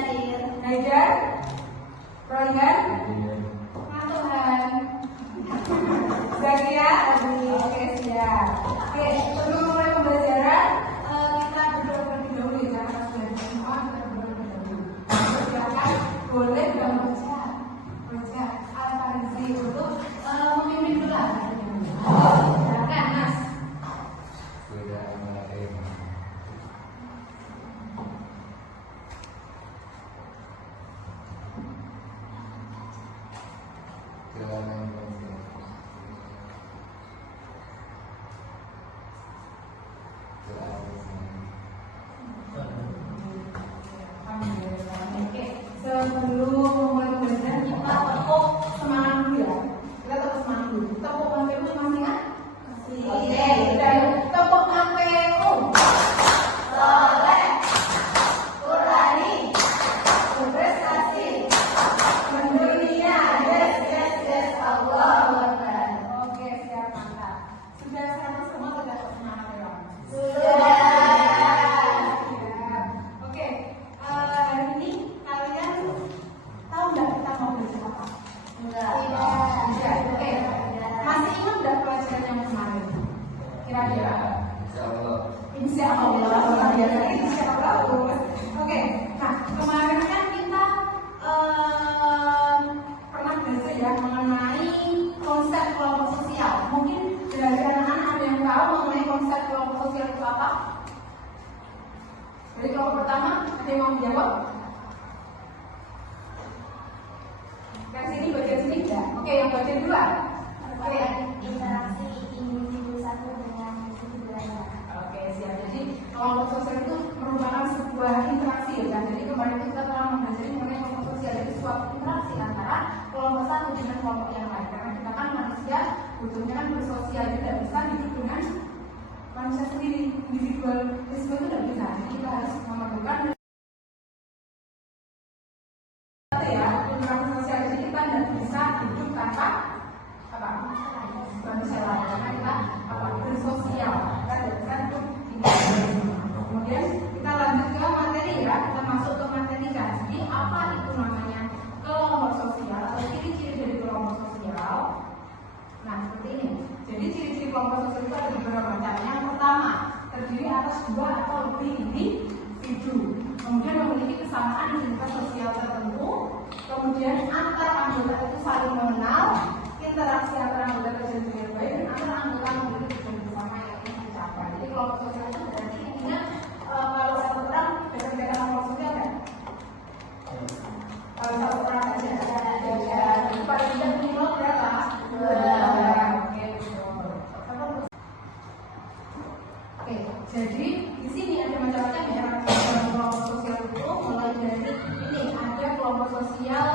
Haidar, Ronggan, Tuhan, Zakia, oke siap. Oke, sebelum mulai pembelajaran kita berdoa terlebih dahulu ya, karena sudah semua kita berdoa terlebih dahulu. Silakan boleh baca Al-Farizi untuk memimpin doa. Silakan Mas. Sebelum mulai pembelajaran kita tepuk semangat dulu ya. Kita tepuk semangat dulu. Tepuk APU masih kan? Oke, dan tepuk APU. Soleh, Qurani, berprestasi, mendunia, yes, Allahu Akbar. Oke, siap, mantap. Sudah 100 semua sudah tepuk semangat ya? Sudah. Oke, hari ini kalian tahu nggak kita mau belajar apa? Enggak. Tidak. Oke. Masih ingat nggak pelajaran yang kemarin? Kira-kira? Insya Allah. Luar biasa. Insya Allah. Oke. Nah, kemarin kan kita pernah belajar ya mengenai konsep kelompok sosial. Mungkin dari anak-anak ada yang tahu mengenai konsep kelompok sosial itu apa? Jadi kelompok pertama ada yang mau menjawab? Yang sini bagian sini enggak? Oke, yang bagian dua. Oke, interaksi individu satu dengan individu lainnya. Oke, siap. Jadi kelompok sosial itu merupakan sebuah interaksi ya kan? Jadi kemarin kita telah mempelajari mengenai kelompok sosial itu suatu interaksi antara kelompok satu dengan kelompok yang lain. Karena kita kan manusia butuhnya kan bersosial, jadi tidak bisa hidup dengan manusia sendiri. Individualisme itu tidak bisa. Jadi kita harus memerlukan interaksi sosial. Jadi kita tidak bisa hidup tanpa manusia lain, karena kita bersosial. Kita tidak bisa hidup individualisme. Kemudian kita lanjut ke materi ya, kita masuk ke materi kan. Jadi apa itu namanya kelompok sosial atau ciri-ciri dari kelompok sosial? Nah seperti ini. Jadi ciri-ciri kelompok sosial itu ada beberapa macam. Yang pertama, terdiri atas dua atau lebih individu. Kemudian memiliki kesamaan identitas sosial tertentu. Kemudian antar anggota itu saling mengenal, interaksi antara anggota terjadi dengan baik, dan antar anggota memiliki tujuan bersama yang ingin dicapai. Jadi kelompok sosial itu berarti intinya kalau satu orang bekerja kelompok sosial kan? Kalau satu orang saja ada paling tidak minimal berapa? Oke, jadi di sini ada macam-macam ya kelompok sosial itu, mulai dari ini ada kelompok sosial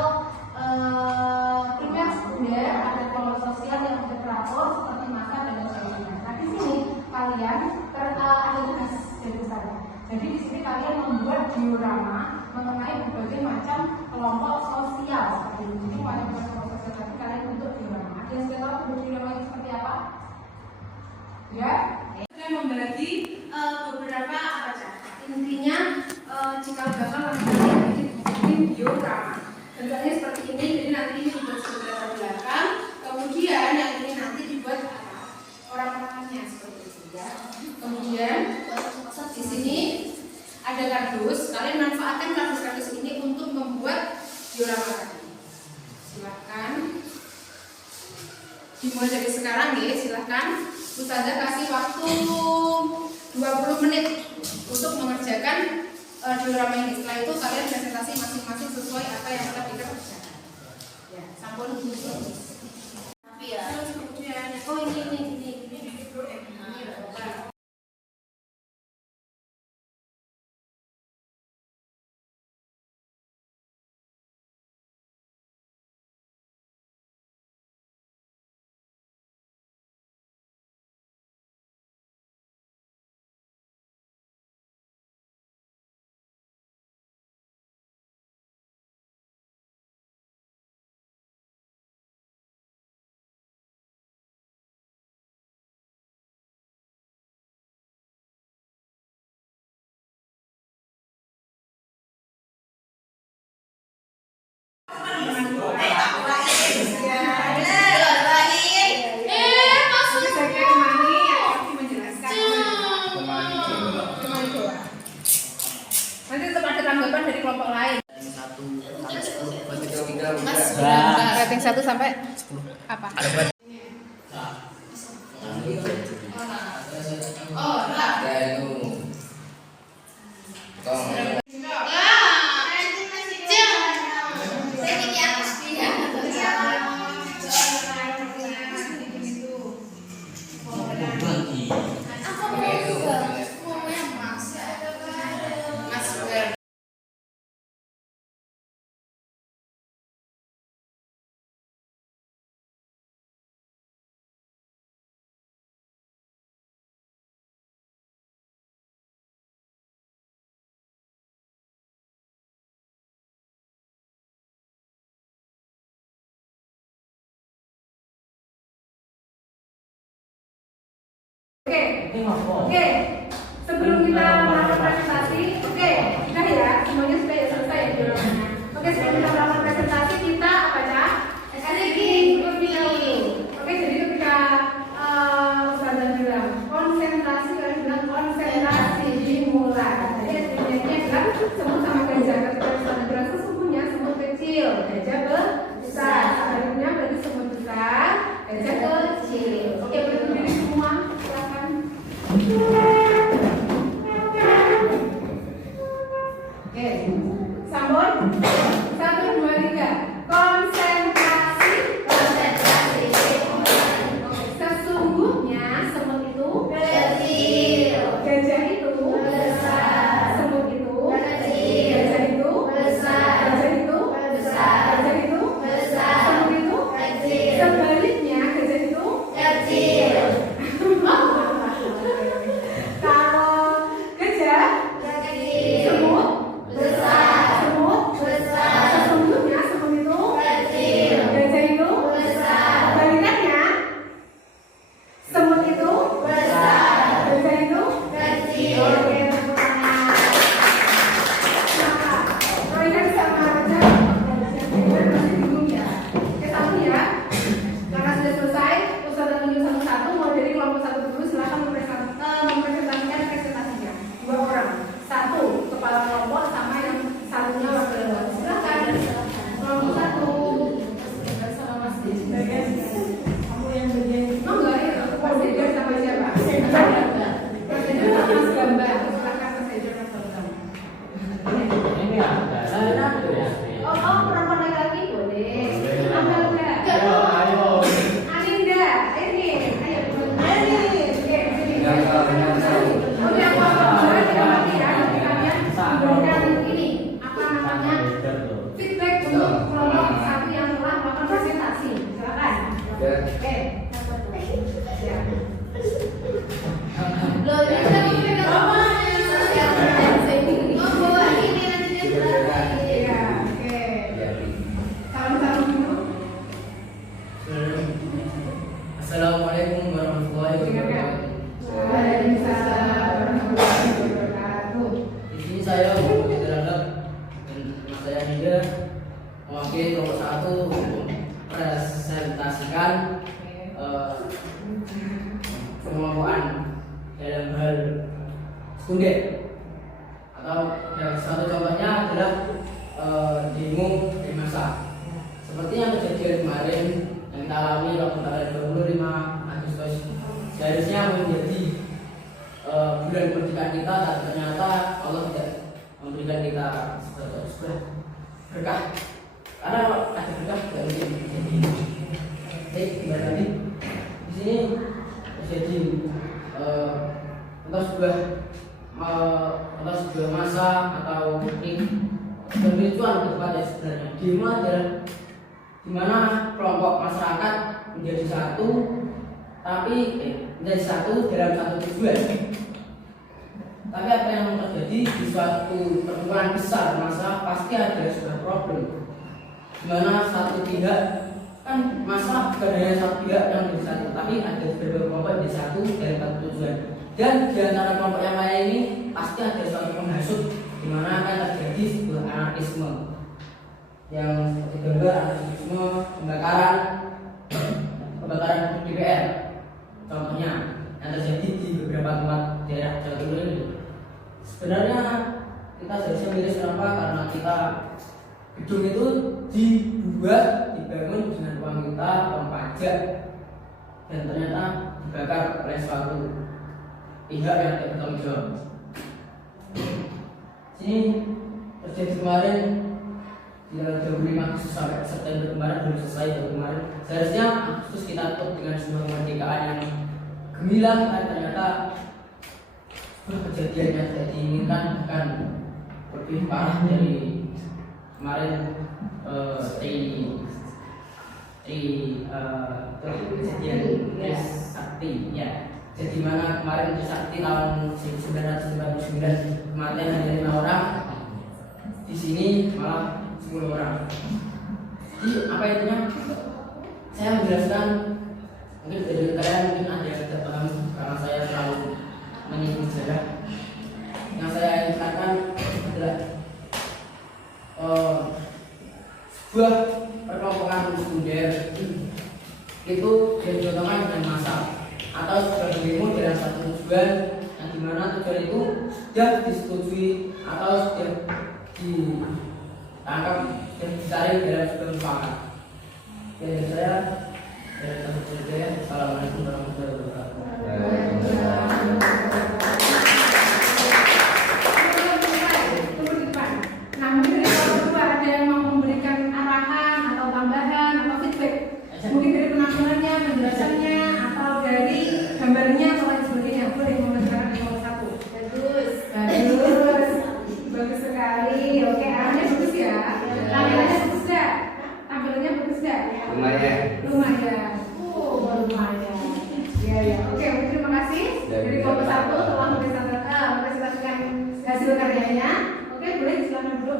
primer sekunder, ada kelompok sosial yang teratur seperti massa dan sebagainya. Nah di sini kalian ada tugas dari saya. Jadi di sini kalian membuat diorama mengenai berbagai macam kelompok sosial seperti ini. Jadi macam kelompok sosial tadi kalian bentuk diorama. Ada yang sudah tahu bentuk diorama itu seperti apa? Ya? Saya membagi beberapa apa saja. Intinya jika bakal bikin diorama. Bentuknya seperti ini. Jadi nanti ini dibuat sebelah ke belakang. Kemudian yang ini nanti dibuat orang-orangnya seperti itu ya. Kemudian di sini ada kardus. Kalian manfaatkan kardus-kardus ini untuk membuat diorama tadi. Silahkan dimulai dari sekarang ya. Silahkan Ustazah kasih waktu 20 menit untuk mengerjakan diorama ini. Setelah itu kalian presentasi masing-masing sesuai apa yang telah kita kerjakan. Ya, sampun. Tapi ya. Terus kemudian, oh ini. tanggapan dari kelompok lain. 1 sampai 10. Mas, rating 1 sampai 10. Apa? Oke. Sebelum kita melakukan presentasi, sudah ya, semuanya sudah ya selesai ya dioramanya. Oke, sebelum kita melakukan presentasi kita baca strategi dulu. Oke, jadi ketika Ustazah bilang konsentrasi, kalian bilang konsentrasi dimulai. Jadi SDM-nya adalah semut sama gajah. Ketika Ustazah bilang sesungguhnya semut kecil, gajah besar. Sebaliknya berarti semut besar, gajah kecil. Oke, berdiri semua. Oke, sambut 1, 2, 3. Konsentrasi. Sesungguhnya semut itu kecil, gajah itu besar, semut itu kecil, gajah itu besar, gajah itu besar, gajah itu besar, semut itu kecil. Sebaliknya gajah itu kecil. Assalamualaikum warahmatullahi wabarakatuh. Di sini saya Muhammad Terhadap dan nama saya Nida mewakili kelompok 1 untuk presentasikan pengelompokan dalam hal sekunder atau satu contohnya adalah demo di masa seperti yang kejadian kemarin yang kita alami waktu tanggal 25 Agustus. Seharusnya menjadi bulan kemerdekaan kita, tapi ternyata Allah tidak memberikan kita sebuah berkah, karena ada berkah tidak mungkin terjadi. Baik, kembali lagi di sini terjadi entah sebuah masa atau pemicuan kepada sebenarnya demo adalah dimana kelompok masyarakat menjadi satu, tapi menjadi satu dalam satu tujuan. Tapi apa yang terjadi di suatu perkumpulan besar masa pasti ada sebuah problem, dimana satu pihak kan masa bukan hanya satu pihak yang menjadi satu, tapi ada beberapa kelompok menjadi satu dalam satu tujuan. Dan di antara kelompok yang lain ini pasti ada suatu penghasut, dimana akan terjadi sebuah anarkisme yang seperti gambar anarkisme, pembakaran DPR contohnya yang terjadi di beberapa tempat daerah Jawa Timur ini. Sebenarnya kita seharusnya miris. Kenapa? Karena kita gedung itu dibangun dengan uang kita, uang pajak, dan ternyata dibakar oleh suatu pihak yang tidak bertanggung jawab. Sini terjadi kemarin di tanggal 25 Agustus sampai September kemarin belum selesai. Kemarin seharusnya Agustus kita tutup dengan sebuah kemerdekaan yang gemilang, kan ternyata sebuah kejadian yang tidak diinginkan, bahkan lebih parah dari kemarin kejadian Trisakti ya. Jadi mana kemarin Trisakti tahun 1999 kematian hanya 5 orang, di sini malah 10 orang. Jadi apa intinya? Saya menjelaskan, mungkin dari kalian mungkin ada yang tidak paham karena saya terlalu menyinggung sejarah. Yang saya ingin katakan adalah sebuah perkelompokan sekunder itu dicontohkan dengan massal atau sebuah demo dalam satu tujuan yang dimana tujuan itu sudah disetujui atau sudah ditangkap dan dicari dalam sebuah mufakat. Dari saya, dari teman-teman saya, assalamualaikum warahmatullahi wabarakatuh. Nah, mungkin dari orang tua ada yang mau memberikan arahan atau tambahan atau feedback, mungkin dari penampilannya, penjelasannya, atau dari gambarnya atau lain sebagainya. Boleh memberikan di nomor 1. Bagus sekali. Oke, arahnya bagus ya. Tampilannya bagus gak? Tampilannya bagus gak? Lumayan. Lumayan. Ya. Oke, terima kasih. Dari kelompok 1 telah mempresentasikan hasil karyanya. Oke, boleh silakan dulu.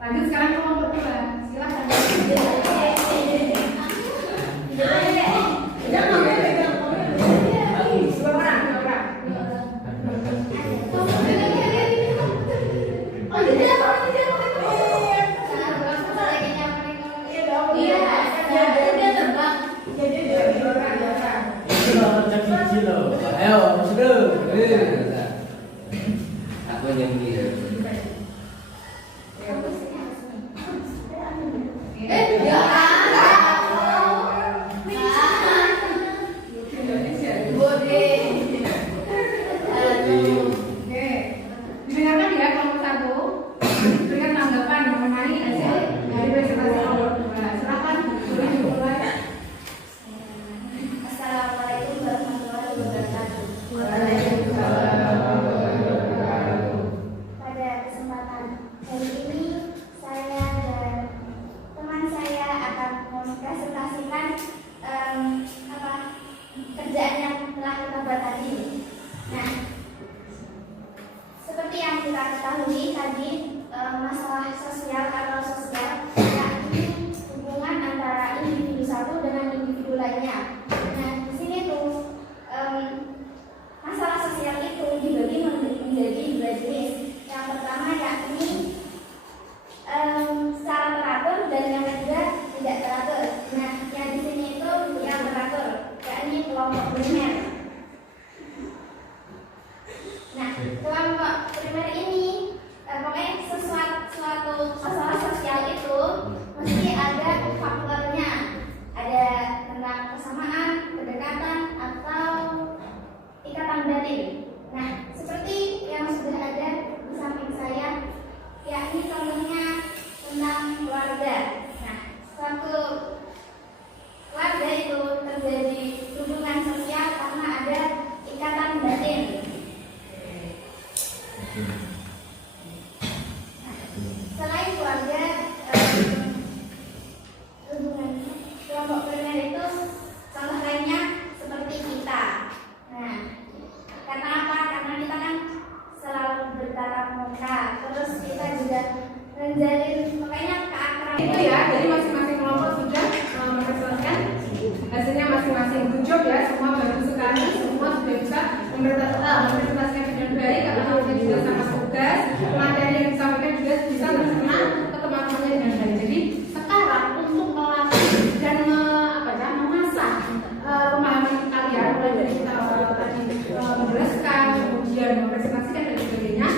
Lanjut sekarang kelompok 2. Silakan. Ayo, masuk dulu. Aku yang biru. Didengarkan ya kelompok 1. Berikan tanggapan mengenai hasil dari presentasi kelompok 2. Silakan boleh dimulai. Assalamualaikum warahmatullahi wabarakatuh. Pada kesempatan hari ini saya dan teman saya akan mempresentasikan kerjaan yang telah kita buat tadi. Nah, seperti yang kita ketahui tadi, masalah sosial atau sosial yakni hubungan antara individu satu dengan individu lainnya. Nah, di sini tuh masalah sosial itu dibagi menjadi 2 jenis. Yang pertama yakni secara teratur dan yang kedua tidak teratur. Nah, yang di sini itu yang teratur, yakni kelompok primer. Nah, kelompok primer ini pokoknya suatu masalah sosial itu mesti ada faktornya, ada tentang kesamaan, kedekatan, atau ikatan batin. Nah, seperti yang sudah ada di samping saya, yakni contohnya tentang keluarga. Nah, suatu keluarga itu terjadi hubungan sosial karena ada ikatan batin. Selain keluarga, hubungan kelompok primer itu contoh lainnya seperti kita. Nah, karena apa? Karena kita kan selalu bertatap muka, terus kita juga menjalin pokoknya keakraban. Itu ya, jadi masing-masing kelompok sudah mempresentasikan hasilnya masing-masing. Good job ya, semua bagus sekali, semua sudah bisa mempresentasikan dengan baik karena kamu juga sama tugas, materi yang disampaikan juga bisa terkena ke teman-temannya dengan baik. Jadi sekarang untuk melatih dan mengasah pemahaman kalian mulai dari kita tadi menjelaskan, kemudian mempresentasikan dan sebagainya,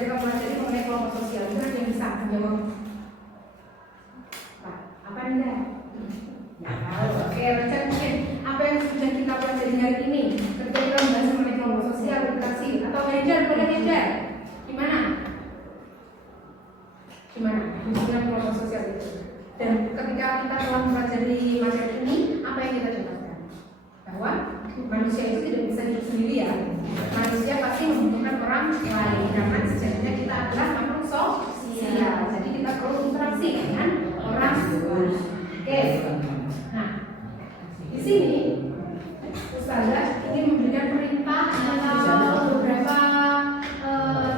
kita pelajari mengenai kelompok sosial. Itu ada yang bisa menjawab? Apa nih? Oke, lanjut mungkin apa yang sudah kita pelajari hari ini? Ketika kita membahas mengenai kelompok sosial, interaksi atau Hendar, boleh Hendar? Gimana? Fungsinya kelompok sosial itu? Dan ketika kita telah mempelajari materi ini, apa yang kita dapatkan? Bahwa manusia itu tidak bisa hidup sendiri ya. Manusia pasti membutuhkan orang lain karena sejatinya kita adalah makhluk sosial. Jadi kita perlu interaksi dengan orang lain. Oke. Nah, di sini Ustazah ingin memberikan perintah atau beberapa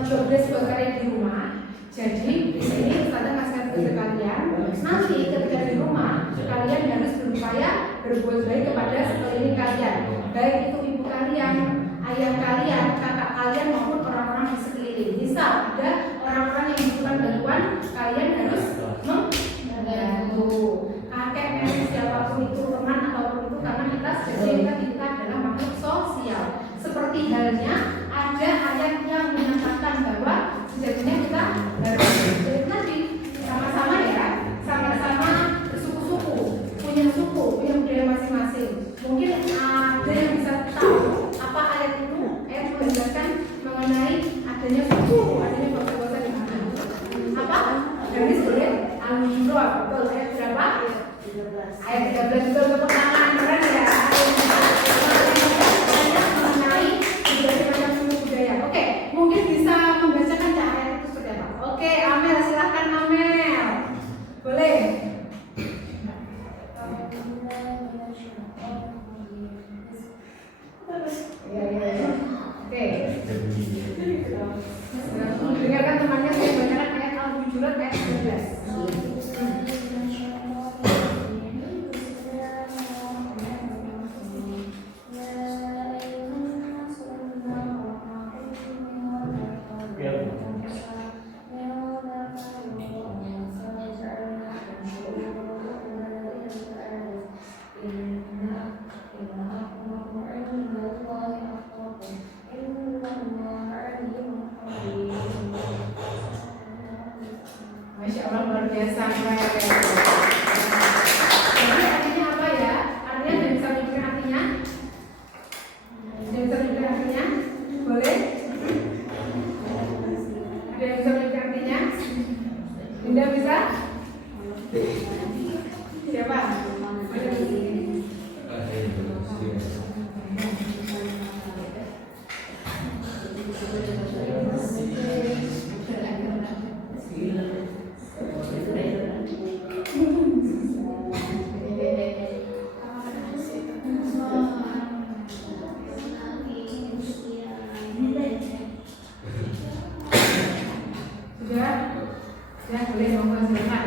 job desk buat kalian di rumah. Jadi di sini Ustazah kasih tugas kalian. Nanti ketika di rumah kalian harus berupaya berbuat baik kepada sekeliling kalian, baik itu ibu kalian, ayah kalian, kakak kalian maupun orang-orang di sekeliling. Misal ada orang-orang yang membutuhkan bantuan, kalian harus membantu. Kakek, nenek, siapapun itu, teman ataupun itu, karena kita adalah makhluk sosial. Seperti halnya ada ayat yang menyatakan bahwa sejatinya kita harus nanti sama-sama ya, sama-sama bersuku-suku, punya suku, punya budaya masing-masing. Mungkin ada yang bisa tahu apa ayat itu, ayat menjelaskan mengenai adanya suku, adanya bangsa-bangsa di mana. Apa? Dari surat Al-Imran, betul ayat berapa? Ayat 13 betul, tepuk tangan, keren ya. Mengenai budaya macam suku budaya. Oke, mungkin bisa membacakan ayat itu seperti apa? Oke, Amel, silahkan Amel. Boleh. Oke. Dengarkan temannya saya bacakan ayat Al-Hujurat ayat 12. Masya Allah, luar biasa. Jadi artinya apa ya? Artinya ada bisa mikir artinya? Ada bisa mikir artinya? Boleh? Ada yang bisa mikir artinya? Tidak bisa? Siapa? Ya, boleh ngomong silakan.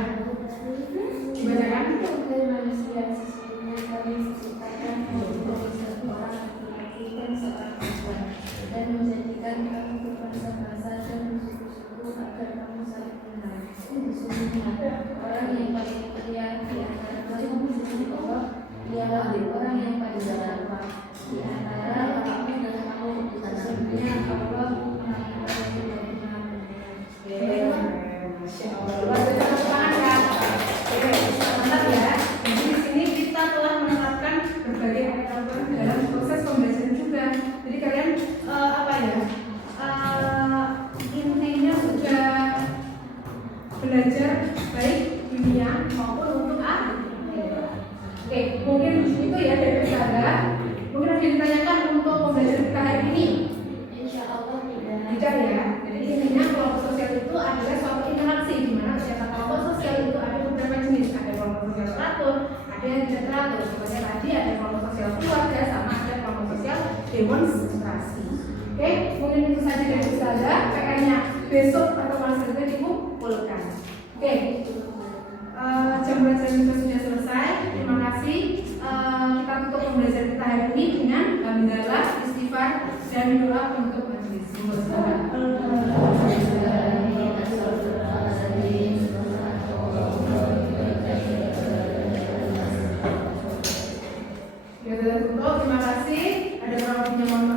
Dibacakan. Manusia sesungguhnya kami menciptakan orang laki-laki dan seorang perempuan dan menjadikan kamu berbangsa-bangsa dan bersuku-suku agar kamu saling kenal. Sesungguhnya orang yang paling mulia di antara kamu disebut Allah ialah orang yang paling bertakwa di antara kamu dan kamu. Sesungguhnya Allah Masya Allah, luar biasa, tepuk tangan kan? Oke, mantap ya. Jadi di sini kita telah menerapkan berbagai ayat Al-Quran dalam proses pembelajaran juga. Jadi kalian apa ya? Intinya sudah belajar baik dunia maupun untuk akhirat. Oke, mungkin itu ya dari saya. Mungkin ada yang ditanyakan untuk pembelajaran kita hari ini. Insya Allah Tidak ya. Jadi intinya kelompok sosial itu adalah suatu interaksi di mana ternyata kelompok sosial itu ada beberapa jenis. Ada kelompok sosial teratur, ada yang tidak teratur. Seperti tadi ada kelompok sosial keluarga, sama ada kelompok sosial demonstrasi. Oke, mungkin itu saja dari saya. PR-nya besok pertemuan selanjutnya dikumpulkan. Oke, jam belajar kita sudah selesai. Terima kasih. Kita tutup pembelajaran kita hari ini dengan hamdalah, istighfar, dan doa untuk majelis. Terima kasih. Ada beberapa pinjaman